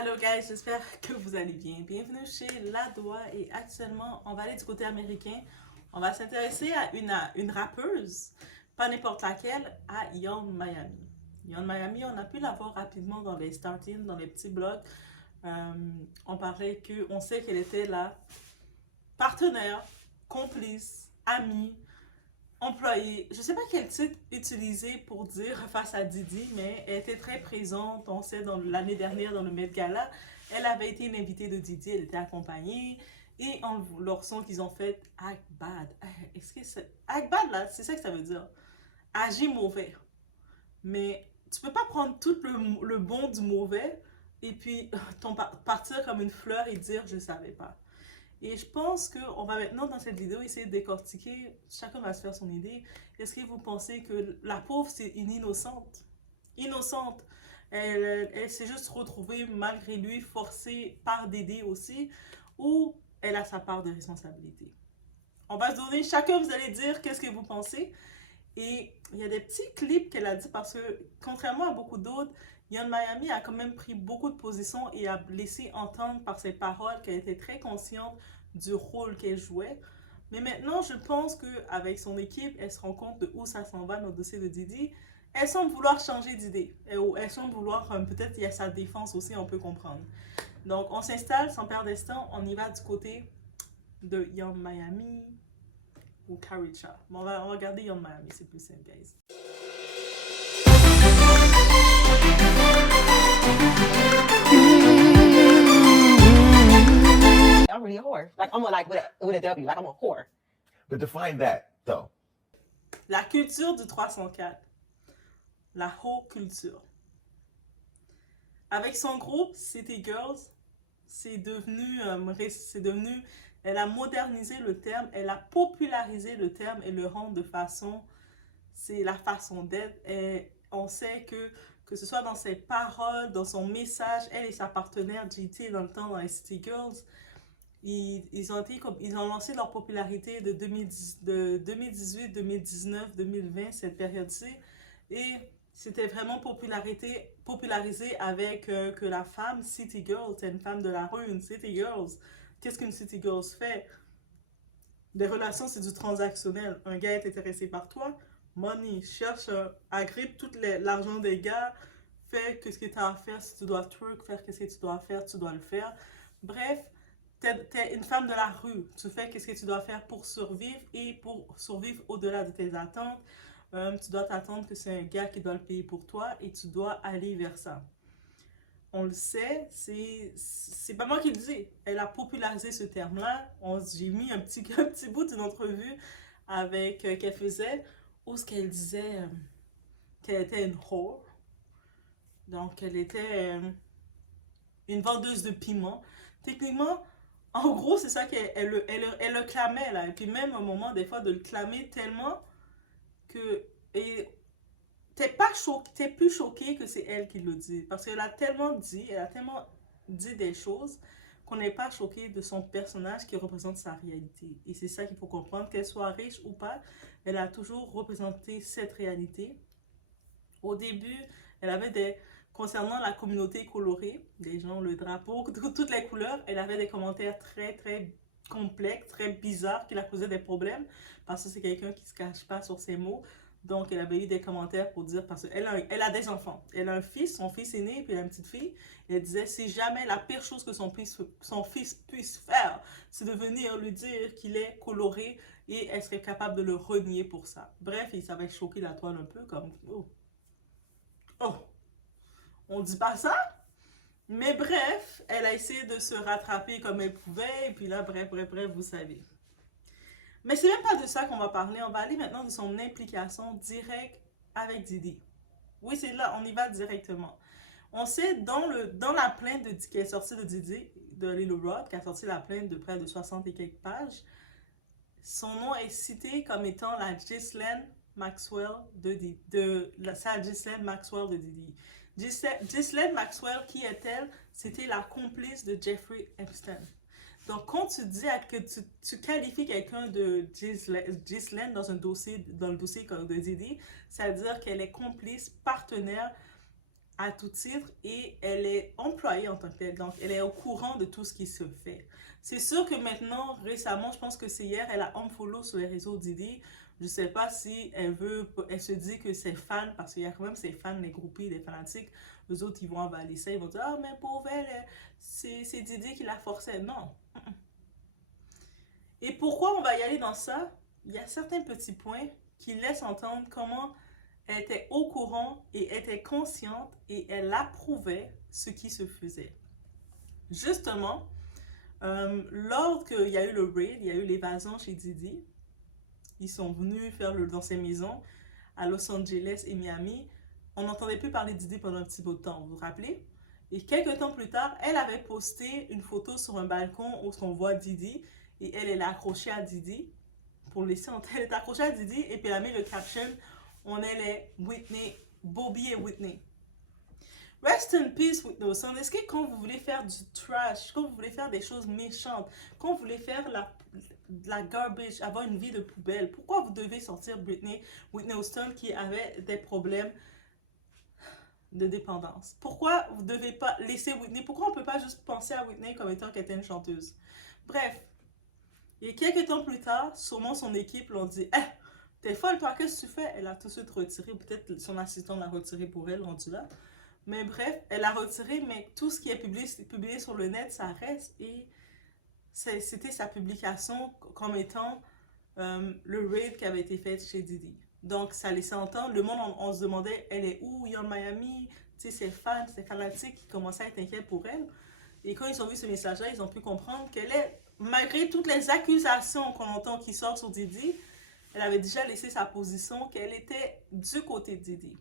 Allô guys, j'espère que vous allez bien. Bienvenue chez La Doigt et actuellement, on va aller du côté américain. On va s'intéresser à une rappeuse, pas n'importe laquelle, à Young Miami. Young Miami, on a pu la voir rapidement dans les start-ins, dans les petits blogs. On parlait que, on sait qu'elle était la partenaire, complice, amie, employée. Je ne sais pas quel titre utiliser pour dire face à Didi, mais elle était très présente. On sait, dans l'année dernière, dans le Met Gala, elle avait été une invitée de Didi, elle était accompagnée. Et leur son qu'ils ont fait, Act Bad. Est-ce que c'est. Act Bad, là, c'est ça que ça veut dire. Agir mauvais. Mais tu peux pas prendre tout le bon du mauvais et puis partir comme une fleur et dire je savais pas. Et je pense qu'on va maintenant, dans cette vidéo, essayer de décortiquer, chacun va se faire son idée. Est-ce que vous pensez que la pauvre, c'est une innocente? Innocente. Elle s'est juste retrouvée, malgré lui, forcée par Dédé aussi, ou elle a sa part de responsabilité? On va se donner, chacun vous allez dire qu'est-ce que vous pensez. Et il y a des petits clips qu'elle a dit parce que, contrairement à beaucoup d'autres, Young Miami a quand même pris beaucoup de positions et a laissé entendre par ses paroles qu'elle était très consciente du rôle qu'elle jouait. Mais maintenant, je pense qu'avec son équipe, elle se rend compte de où ça s'en va dans le dossier de Didi. Elle semble vouloir changer d'idée. Elle semble vouloir, peut-être il y a sa défense aussi, on peut comprendre. Donc, on s'installe sans perdre de temps. On y va du côté de Young Miami ou Karicha. Bon, on va regarder Young Miami, c'est plus simple, guys. I'm really a whore. Like I'm a, like with a W. Like I'm a whore. But define that, though. La culture du 304. La haute culture. Avec son groupe City Girls, c'est devenu, elle a modernisé le terme, elle a popularisé le terme et le rend de façon, c'est la façon d'être. Et on sait que ce soit dans ses paroles, dans son message, elle et sa partenaire JT dans le temps dans les City Girls, ils ont lancé leur popularité de 2018, 2019, 2020, cette période-ci. Et c'était vraiment popularisé avec que la femme City Girl, c'est une femme de la rue, une City Girls. Qu'est-ce qu'une City Girls fait? Les relations, c'est du transactionnel. Un gars est intéressé par toi, money, cherche, agrippe tout l'argent des gars, fais ce que tu as à faire. Si tu dois twerk, faire ce que tu dois faire, tu dois le faire. Bref, t'es une femme de la rue. Tu fais ce que tu dois faire pour survivre et pour survivre au-delà de tes attentes. Tu dois t'attendre que c'est un gars qui doit le payer pour toi et tu dois aller vers ça. On le sait, c'est pas moi qui le dis. Elle a popularisé ce terme-là. J'ai mis un petit bout d'une entrevue avec qu'elle faisait où ce qu'elle disait qu'elle était une whore. Donc, elle était une vendeuse de piment. Techniquement, en gros, c'est ça qu'elle le clamait, là. Et puis même au moment, des fois, de le clamer tellement que... Et t'es plus choqué que c'est elle qui le dit. Parce qu'elle a tellement dit des choses qu'on n'est pas choqué de son personnage qui représente sa réalité. Et c'est ça qu'il faut comprendre, qu'elle soit riche ou pas, elle a toujours représenté cette réalité. Au début, elle avait concernant la communauté colorée, les gens, le drapeau, toutes les couleurs, elle avait des commentaires très, très complexes, très bizarres qui la causaient des problèmes parce que c'est quelqu'un qui ne se cache pas sur ses mots. Donc, elle avait eu des commentaires pour dire, parce qu'elle a des enfants. Elle a un fils, son fils est né, puis elle a une petite fille. Et elle disait, c'est jamais la pire chose que son fils puisse faire, c'est de venir lui dire qu'il est coloré et elle serait capable de le renier pour ça. Bref, ça avait choqué la toile un peu, comme, oh, on dit pas ça? Mais bref, elle a essayé de se rattraper comme elle pouvait, et puis là, bref, vous savez. Mais c'est même pas de ça qu'on va parler, on va aller maintenant de son implication directe avec Didi. Oui, c'est là, on y va directement. On sait dans la plainte qui est sortie de Didi, de Lil Rod, qui a sorti la plainte de près de 60 et quelques pages, son nom est cité comme étant la Ghislaine Maxwell de Didi. Ghislaine Maxwell, qui est-elle? C'était la complice de Jeffrey Epstein. Donc, quand tu dis que tu qualifies quelqu'un de Ghislaine dans le dossier de Didi, ça veut dire qu'elle est complice, partenaire à tout titre et elle est employée en tant que telle. Donc, elle est au courant de tout ce qui se fait. C'est sûr que maintenant, récemment, je pense que c'est hier, elle a unfollow sur les réseaux Didi. Je sais pas si elle se dit que ses fans, parce qu'il y a quand même ses fans, les groupies, les fanatiques, les autres, ils vont avaler ça, ils vont dire, ah, mais pauvre elle, c'est Didi qui la forçait. Non. Et pourquoi on va y aller dans ça? Il y a certains petits points qui laissent entendre comment elle était au courant et était consciente et elle approuvait ce qui se faisait. Justement, lors qu'il y a eu le raid, il y a eu l'évasion chez Didi, ils sont venus faire dans ses maisons à Los Angeles et Miami. On n'entendait plus parler de Didi pendant un petit bout de temps, vous vous rappelez? Et quelques temps plus tard, elle avait posté une photo sur un balcon où on voit Didi et elle est accrochée à Didi pour laisser entendre. Elle est accrochée à Didi et puis elle a mis le caption on est les Whitney, Bobby et Whitney. Rest in peace Whitney Houston. Est-ce que quand vous voulez faire du trash, quand vous voulez faire des choses méchantes, quand vous voulez faire la garbage, avoir une vie de poubelle, pourquoi vous devez sortir Whitney Houston qui avait des problèmes de dépendance? Pourquoi vous ne devez pas laisser Whitney? Pourquoi on ne peut pas juste penser à Whitney comme étant qu'elle était une chanteuse? Bref, et quelques temps plus tard, sûrement son équipe l'ont dit « T'es folle, toi, qu'est-ce que tu fais? » Elle a tout de suite retiré, peut-être son assistant l'a retiré pour elle, rendu là. Mais bref, elle a retiré, mais tout ce qui est publié sur le net, ça reste. Et c'était sa publication comme étant le raid qui avait été fait chez Didi. Donc, ça laissait entendre, le monde, on se demandait, elle est où? Il est en Miami? Tu sais, ses fans, ses fanatiques qui commençaient à être inquiets pour elle. Et quand ils ont vu ce message-là, ils ont pu comprendre qu'elle est, malgré toutes les accusations qu'on entend qui sortent sur Didi, elle avait déjà laissé sa position, qu'elle était du côté de Didi.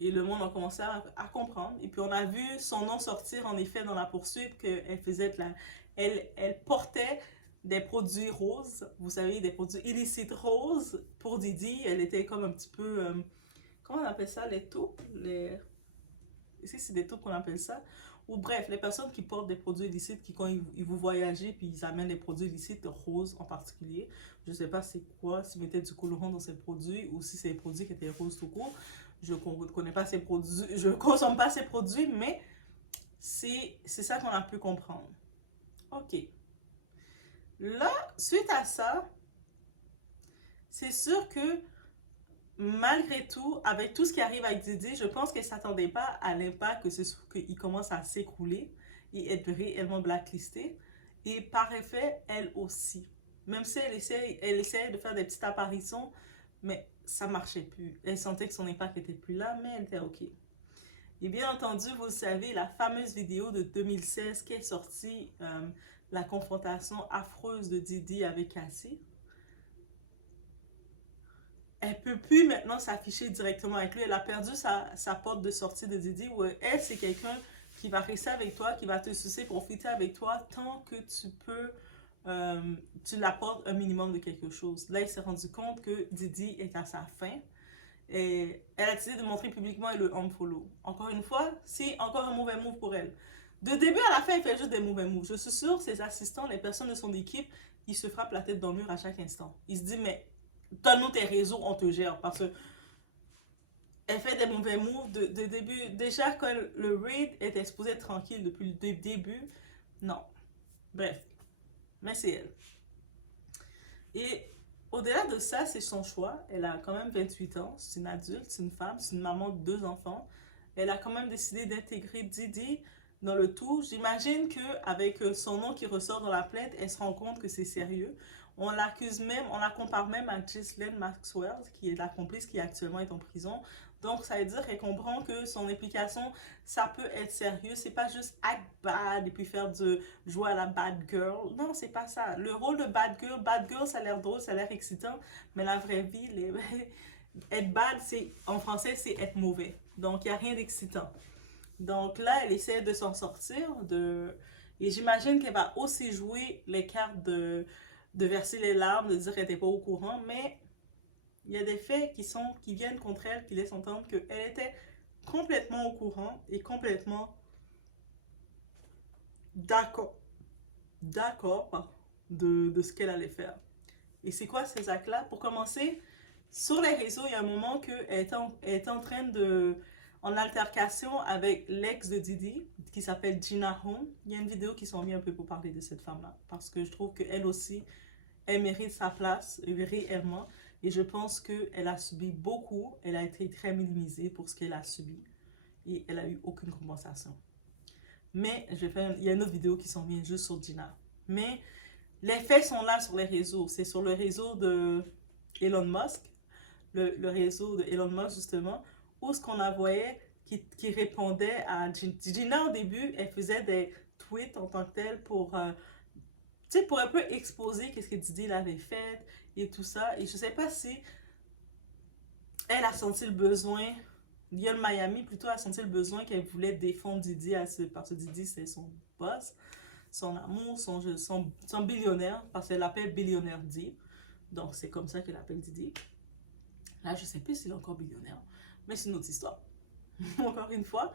Et le monde a commencé à comprendre. Et puis on a vu son nom sortir en effet dans la poursuite, qu'elle faisait de la... Elle portait des produits roses, vous savez, des produits illicites roses pour Didi. Elle était comme un petit peu... comment on appelle ça? Les taupes? Ici, c'est des taupes qu'on appelle ça. Ou bref, les personnes qui portent des produits illicites, qui quand ils vous voyagez, puis ils amènent des produits illicites, roses en particulier. Je ne sais pas c'est quoi, s'ils mettaient du colorant dans ces produits, ou si c'est des produits qui étaient roses tout court. Je ne connais pas ces produits, je ne consomme pas ces produits, mais c'est ça qu'on a pu comprendre. Ok. Là, suite à ça, c'est sûr que malgré tout, avec tout ce qui arrive avec Didi, je pense qu'elle ne s'attendait pas à l'impact qu'il commence à s'écrouler et être réellement blacklistée. Et par effet, elle aussi. Même si elle essayait de faire des petites apparitions, mais ça marchait plus. Elle sentait que son impact n'était plus là, mais elle était OK. Et bien entendu, vous savez, la fameuse vidéo de 2016 qui est sortie, la confrontation affreuse de Didi avec Cassie. Elle ne peut plus maintenant s'afficher directement avec lui. Elle a perdu sa porte de sortie de Didi où elle, c'est quelqu'un qui va rester avec toi, qui va te sucer, profiter avec toi tant que tu peux, tu l'apportes un minimum de quelque chose. Là, il s'est rendu compte que Didi est à sa fin. Et elle a décidé de montrer publiquement et le unfollow. Encore une fois, c'est encore un mauvais move pour elle. De début à la fin, elle fait juste des mauvais moves. Je suis sûre, ses assistants, les personnes de son équipe, ils se frappent la tête dans le mur à chaque instant. Ils se disent, mais donne-nous tes réseaux, on te gère. Parce que elle fait des mauvais moves de début. Déjà, quand le raid était exposé être tranquille depuis le début, non. Bref, mais c'est elle. Et au-delà de ça, c'est son choix. Elle a quand même 28 ans, c'est une adulte, c'est une femme, c'est une maman de 2 enfants. Elle a quand même décidé d'intégrer Didi dans le tout. J'imagine qu'avec son nom qui ressort dans la plainte, elle se rend compte que c'est sérieux. On l'accuse même, on la compare même à Ghislaine Maxwell, qui est la complice qui actuellement est en prison. Donc, ça veut dire qu'elle comprend que son implication, ça peut être sérieux. C'est pas juste act bad et puis jouer à la bad girl. Non, c'est pas ça. Le rôle de bad girl, ça a l'air drôle, ça a l'air excitant, mais la vraie vie, être bad, en français, c'est être mauvais. Donc, il n'y a rien d'excitant. Donc là, elle essaie de s'en sortir. Et j'imagine qu'elle va aussi jouer les cartes de verser les larmes, de dire qu'elle n'était pas au courant, mais il y a des faits qui viennent contre elle, qui laissent entendre qu'elle était complètement au courant et complètement d'accord de ce qu'elle allait faire. Et c'est quoi ces actes-là? Pour commencer, sur les réseaux, il y a un moment qu'elle est en train de en altercation avec l'ex de Didi, qui s'appelle Gina Home. Il y a une vidéo qui s'en vient un peu pour parler de cette femme-là, parce que je trouve qu'elle aussi, elle mérite sa place réellement. Et je pense qu'elle a subi beaucoup, elle a été très minimisée pour ce qu'elle a subi. Et elle a eu aucune compensation. Mais il y a une autre vidéo qui s'en vient juste sur Gina. Mais les faits sont là sur les réseaux. C'est sur le réseau de Elon Musk, le réseau de Elon Musk justement, où ce qu'on a voyé qui répondait à Gina au début, elle faisait des tweets en tant que telle pour, pour un peu exposer qu'est-ce que Didi l'avait fait et tout ça. Et je sais pas si elle a senti le besoin, Yon Miami plutôt a senti le besoin qu'elle voulait défendre Didi parce que Didi c'est son boss, son amour, son billionnaire, parce qu'elle l'appelle billionnaire D. Donc c'est comme ça qu'elle appelle Didi. Là je sais plus s'il est encore billionnaire, mais c'est une autre histoire. Encore une fois.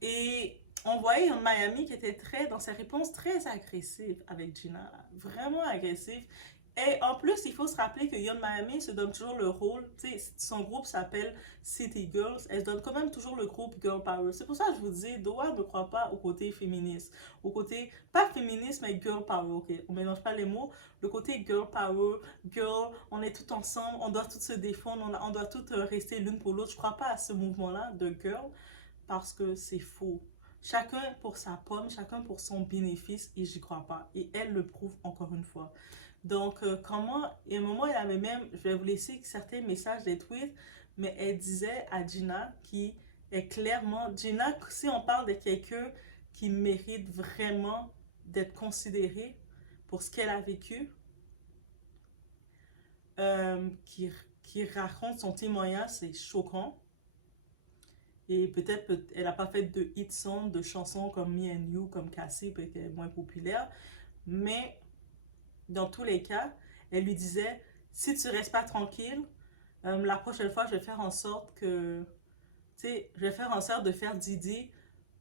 Et on voyait Yon Miami qui était dans ses réponses très agressives avec Gina, là. Vraiment agressive. Et en plus, il faut se rappeler que Yon Miami se donne toujours le rôle, son groupe s'appelle City Girls, elle se donne quand même toujours le groupe Girl Power. C'est pour ça que je vous dis, Doha ne croit pas au côté féministe, au côté, pas féministe, mais Girl Power, ok? On mélange pas les mots, le côté Girl Power, Girl, on est tout ensemble, on doit toutes se défendre, on doit toutes rester l'une pour l'autre. Je crois pas à ce mouvement-là de Girl, parce que c'est faux. Chacun pour sa pomme, chacun pour son bénéfice, et j'y crois pas. Et elle le prouve encore une fois. Donc, et à un moment, elle avait même, je vais vous laisser certains messages des tweets, mais elle disait à Gina qui est clairement, Gina, si on parle de quelqu'un qui mérite vraiment d'être considéré pour ce qu'elle a vécu, qui raconte son témoignage, c'est choquant. Et peut-être elle n'a pas fait de hit song, de chansons comme Me and You, comme Cassie, peut-être qu'elle est moins populaire, mais dans tous les cas, elle lui disait, si tu restes pas tranquille, la prochaine fois, je vais faire en sorte que, je vais faire en sorte de faire Didi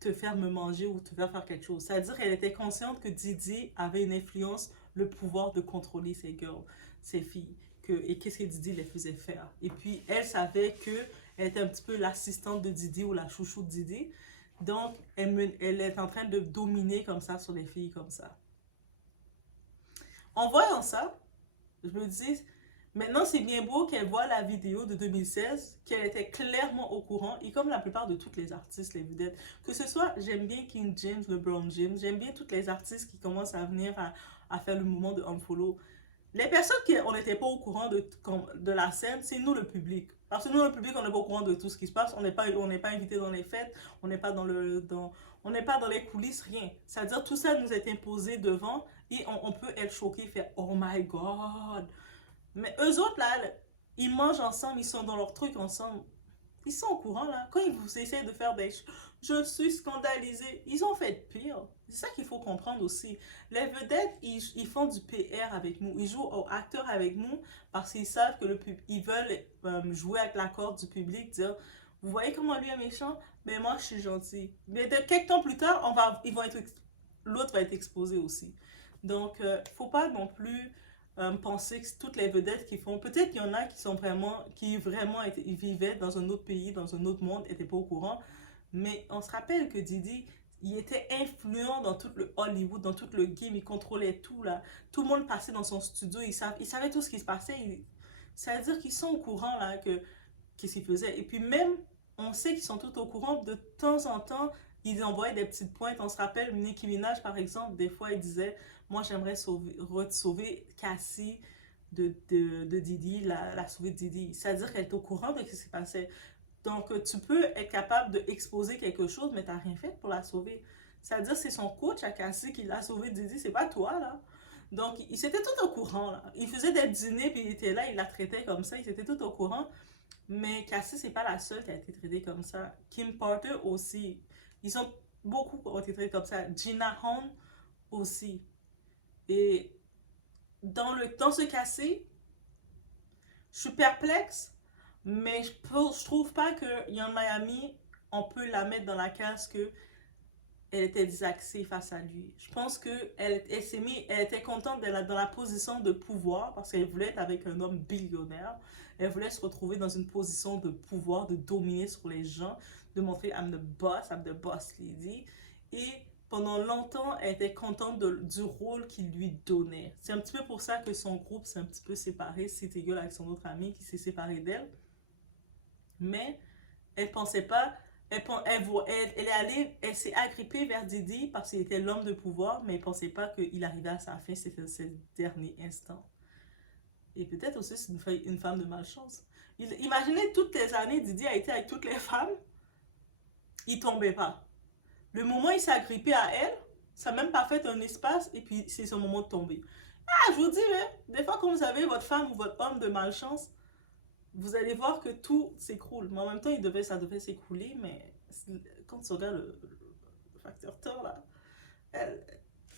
te faire me manger ou te faire quelque chose. C'est-à-dire qu'elle était consciente que Didi avait une influence, le pouvoir de contrôler ses girls, ses filles, et qu'est-ce que Didi les faisait faire. Et puis, elle savait que elle était un petit peu l'assistante de Didi ou la chouchou de Didi. Donc, elle est en train de dominer comme ça sur les filles comme ça. En voyant ça, je me dis, maintenant c'est bien beau qu'elle voit la vidéo de 2016, qu'elle était clairement au courant, et comme la plupart de toutes les artistes, les vedettes, que ce soit, j'aime bien King James, LeBron James, j'aime bien toutes les artistes qui commencent à venir à faire le mouvement de unfollow. Les personnes qui n'étaient pas au courant de la scène, c'est nous le public. Parce que nous le public, on n'est pas au courant de tout ce qui se passe, on n'est pas invité dans les fêtes, on n'est pas on n'est pas dans les coulisses, rien. C'est-à-dire tout ça nous est imposé devant et on peut être choqué, faire oh my god. Mais eux autres là, ils mangent ensemble, ils sont dans leur truc ensemble. Ils sont au courant là. Quand ils vous essaient de faire des je suis scandalisé, ils ont fait pire. C'est ça qu'il faut comprendre aussi. Les vedettes, ils font du PR avec nous. Ils jouent aux acteurs avec nous parce qu'ils savent que ils veulent jouer avec la corde du public, dire vous voyez comment lui est méchant, mais moi je suis gentil. Mais de quelques temps plus tard, l'autre va être exposé aussi. Donc, faut pas non plus penser que toutes les vedettes qui font, peut-être qu'il y en a qui vivaient dans un autre pays, dans un autre monde, n'étaient pas au courant. Mais on se rappelle que Didi, il était influent dans tout le Hollywood, dans tout le game, il contrôlait tout là. Tout le monde passait dans son studio, il savait tout ce qui se passait. Ça veut dire qu'ils sont au courant là qu'est-ce qu'ils faisaient. Et puis même, on sait qu'ils sont tous au courant. De temps en temps, ils envoyaient des petites pointes. On se rappelle, Nicki Minaj par exemple, des fois, il disait, moi j'aimerais sauver Cassie de Didi, la sauver de Didi. C'est-à-dire qu'elle est au courant de ce qui se passait. Donc, tu peux être capable d'exposer quelque chose, mais tu n'as rien fait pour la sauver. C'est-à-dire c'est son coach à Cassie qui l'a sauvé de Didi, c'est pas toi, là. Donc, ils étaient tout au courant, là. Il faisait des dîners, puis il était là, il la traitait comme ça, ils étaient tout au courant. Mais Cassie, c'est pas la seule qui a été traitée comme ça. Kim Porter aussi. Beaucoup ont été traités comme ça. Gina Hone aussi. Et dans ce cas-ci, je suis perplexe, mais je trouve pas que Yung Miami, on peut la mettre dans la case que elle était désaxée face à lui. Je pense qu'elle elle était contente d'être dans la position de pouvoir parce qu'elle voulait être avec un homme billionnaire. Elle voulait se retrouver dans une position de pouvoir, de dominer sur les gens. de montrer I'm the boss lady. Et pendant longtemps, elle était contente du rôle qu'il lui donnait. C'est un petit peu pour ça que son groupe s'est un petit peu séparé. City Girl avec son autre ami qui s'est séparé d'elle. Mais elle pensait pas, elle s'est agrippée vers Didi parce qu'il était l'homme de pouvoir, mais elle pensait pas qu'il arrivait à sa fin, c'était ce dernier instant. Et peut-être aussi c'est une femme de malchance. Imaginez toutes les années, Didi a été avec toutes les femmes, il tombait pas. Le moment où il s'est agrippé à elle, ça n'a même pas fait un espace et puis c'est son moment de tomber. Ah, je vous dis, hein, des fois quand vous avez votre femme ou votre homme de malchance, vous allez voir que tout s'écroule. Mais en même temps, ça devait s'écrouler, mais quand tu regardes le facteur temps, là,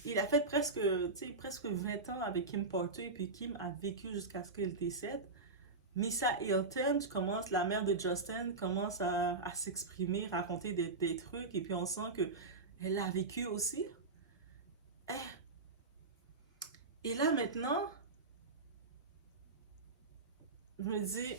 il a fait presque 20 ans avec Kim Porter, et puis Kim a vécu jusqu'à ce qu'elle décède. Missa Hilton, la mère de Justin, commence à s'exprimer, raconter des trucs, et puis on sent qu'elle a vécu aussi. Et là, maintenant, je me dis,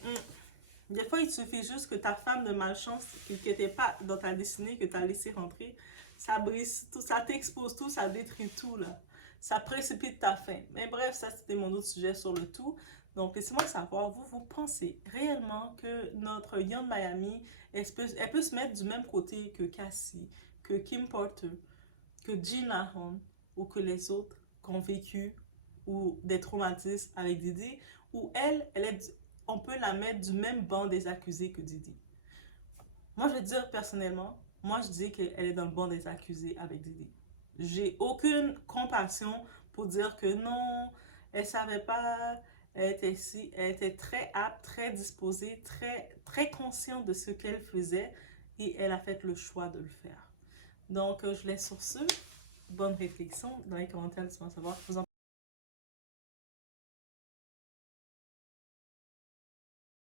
des fois, il suffit juste que ta femme de malchance, qui n'était pas dans ta destinée, que tu as laissé rentrer, ça brise tout, ça t'expose tout, ça détruit tout, là. Ça précipite ta fin. Mais bref, ça, c'était mon autre sujet sur le tout. Donc, laissez-moi savoir, vous pensez réellement que notre Young Miami, elle peut se mettre du même côté que Cassie, que Kim Porter, que Gina Hahn, ou que les autres qui ont vécu ou des traumatismes avec Didi, ou on peut la mettre du même banc des accusés que Didi. Moi, je vais dire personnellement, moi, je dis qu'elle est dans le banc des accusés avec Didi. J'ai aucune compassion pour dire que non, elle savait pas, elle était très apte, très disposée, très consciente de ce qu'elle faisait et elle a fait le choix de le faire. Donc, je laisse sur ce. Bonne réflexion dans les commentaires, laissez-moi savoir.